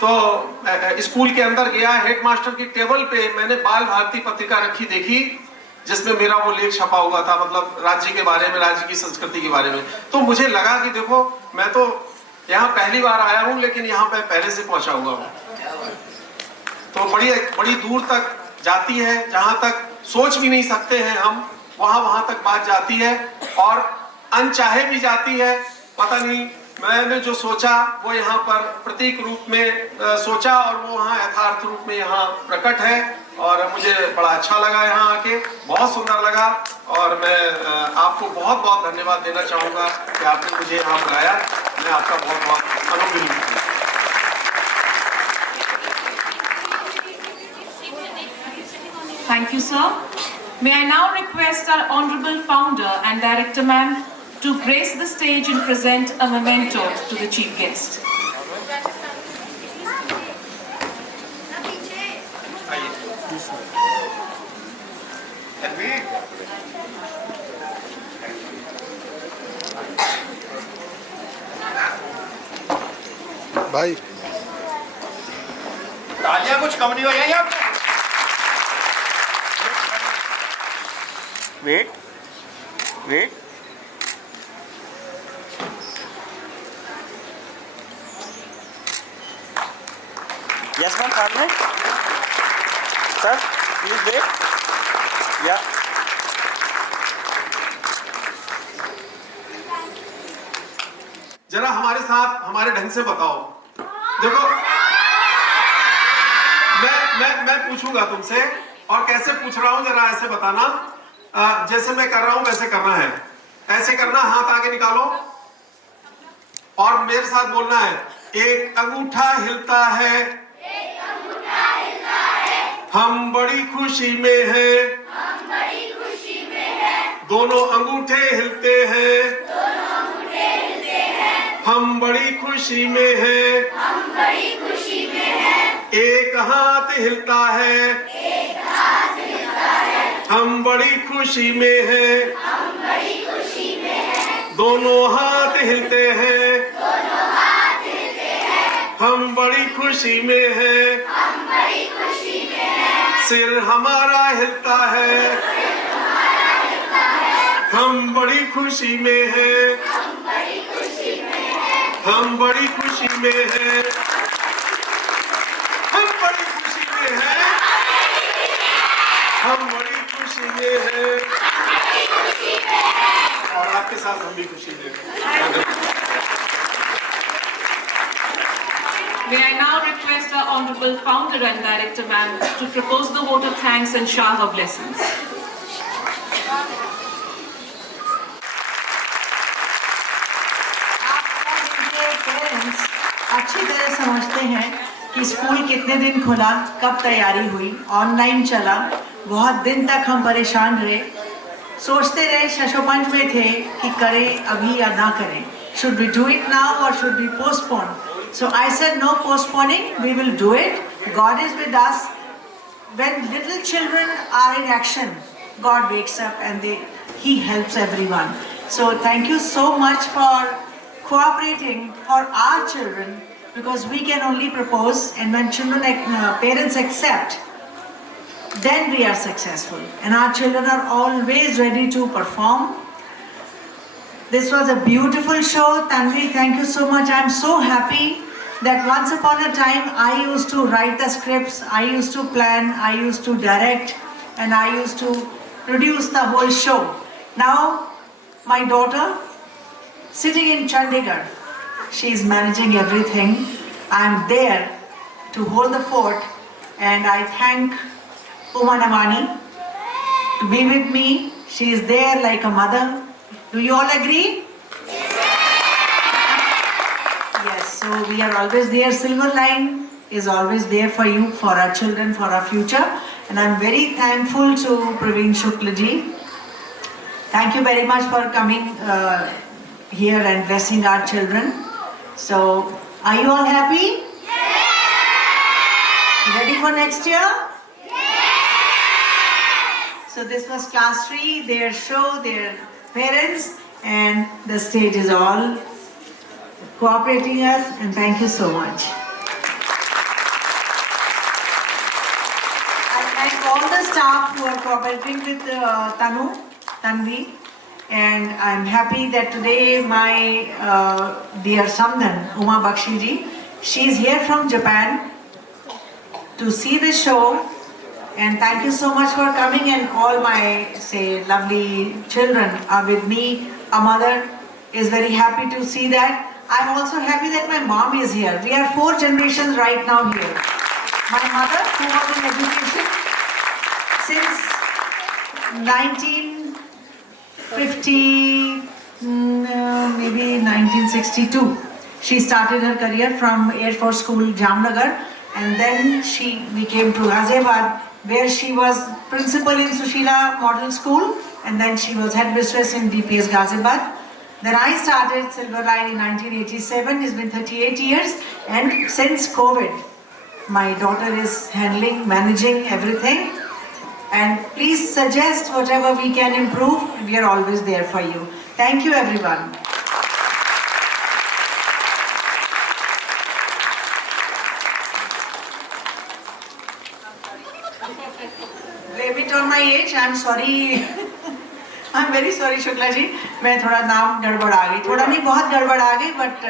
तो स्कूल के अंदर गया, हेडमास्टर की टेबल पे मैंने बाल भारती पत्रिका रखी देखी, जिसमें मेरा वो लेख छपा हुआ था, मतलब राज्य के बारे में, राज्य की संस्कृति के बारे में। तो मुझे लगा कि देखो, मैं तो यहाँ पहली बार आया हूँ, लेकिन यहाँ पे पहले से पहुंचा हुआ हूँ। तो बड़ी दूर तक जाती है, जहां तक सोच भी नहीं सकते हैं हम, वहां तक बात जाती है और अनचाहे भी जाती है। पता नहीं, मैंने जो सोचा वो यहाँ पर प्रतीक रूप में सोचा और वो वहाँ यथार्थ रूप में यहाँ प्रकट है। और मुझे बड़ा अच्छा लगा यहाँ आके, बहुत सुंदर लगा। और मैं आपको बहुत बहुत धन्यवाद देना चाहूंगा कि आपने मुझे यहाँ बुलाया। मैं आपका बहुत बहुत अनुग्रही हूँ। Thank you, sir. May I now request our Honorable Founder and Director Ma'am to grace the stage and present a memento to the Chief Guest. भाई तालियां कुछ कम नहीं हो रही हैं वेट वेट यस मैम सामने सर प्लीज वेट या जरा हमारे साथ हमारे ढंग से बताओ। देखो मैं पूछूंगा तुमसे और कैसे पूछ रहा हूं जरा ऐसे बताना। जैसे मैं कर रहा हूं वैसे करना है। ऐसे करना, हाथ आगे निकालो और मेरे साथ बोलना है। एक अंगूठा हिलता है, हम बड़ी खुशी में हैं, दोनों अंगूठे हिलते हैं, हम बड़ी खुशी में हैं, एक हाथ हिलता है, हम बड़ी खुशी में हैं, दोनों हाथ हिलते हैं, हम बड़ी खुशी में हैं, सिर हमारा हिलता है, हम बड़ी खुशी में हैं, हम बड़ी खुशी में हैं, हम बड़ी खुशी में हैं, हम बड़ी खुशी में हैं, और आपके साथ हम भी खुशी में हैं। May I now request our Honorable Founder and Director Ma'am to propose the vote of thanks and shower her blessings. Parents अच्छी तरह समझते हैं कि स्कूल कितने दिन खुला, कब तैयारी हुई, ऑनलाइन चला, बहुत दिन तक हम परेशान रहे, सोचते रहे, शशोपंच में थे कि करें अभी या ना करें, should we do it now or should we postpone? So I said no postponing, we will do it. God is with us. When little children are in action, God wakes up and He helps everyone. So thank you so much for cooperating for our children, because we can only propose, and when parents accept, then we are successful, and our children are always ready to perform. This was a beautiful show. Tanvi, thank you so much. I'm so happy that once upon a time I used to write the scripts, I used to plan, I used to direct, and I used to produce the whole show. Now my daughter, sitting in Chandigarh, she is managing everything. I am there to hold the fort, and I thank Uma Namani to be with me. She is there like a mother. Do you all agree? Yes, so we are always there. Silver Line is always there for you, for our children, for our future. And I'm very thankful to Praveen Shukla ji. Thank you very much for coming here and blessing our children. So, are you all happy? Yes! Ready for next year? Yes! So this was class 3, their show, their parents, and the stage is all cooperating us, and thank you so much. I thank all the staff who are cooperating with Tanvi, and I'm happy that today my dear Samdan, Uma Bakshi ji, she is here from Japan to see the show, and thank you so much for coming, and all my, say, lovely children are with me. A mother is very happy to see that. I'm also happy that my mom is here. We are 4 generations right now here. My mother, who was in education since 1950, maybe 1962. She started her career from Air Force School, Jamnagar, and then we came to Ghaziabad where she was principal in Sushila Model School, and then she was headmistress in DPS Ghaziabad. Then I started Silver Line in 1987. It's been 38 years, and since COVID, my daughter is handling, managing everything. And please suggest whatever we can improve. We are always there for you. Thank you, everyone. Blame it on my age. I'm sorry. I'm very sorry, Shukla जी. मैं थोड़ा नाम गड़बड़ आ गई. थोड़ा नहीं, बहुत गड़बड़ आ गई. But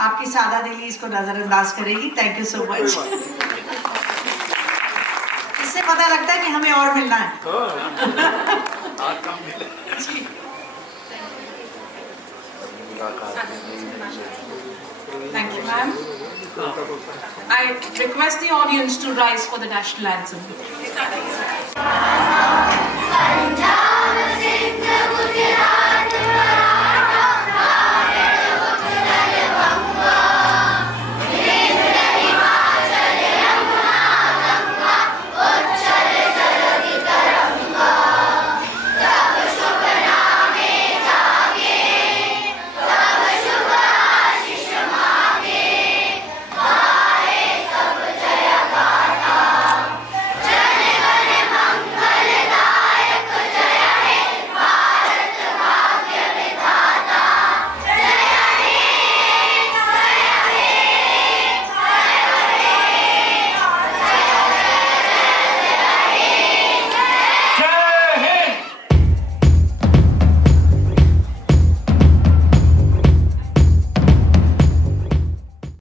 आपकी सादा दिली इसको नजरअंदाज करेगी. Thank you so much. इससे पता लगता है कि हमें और मिलना है. Thank you, ma'am. I request the audience to rise for the national anthem.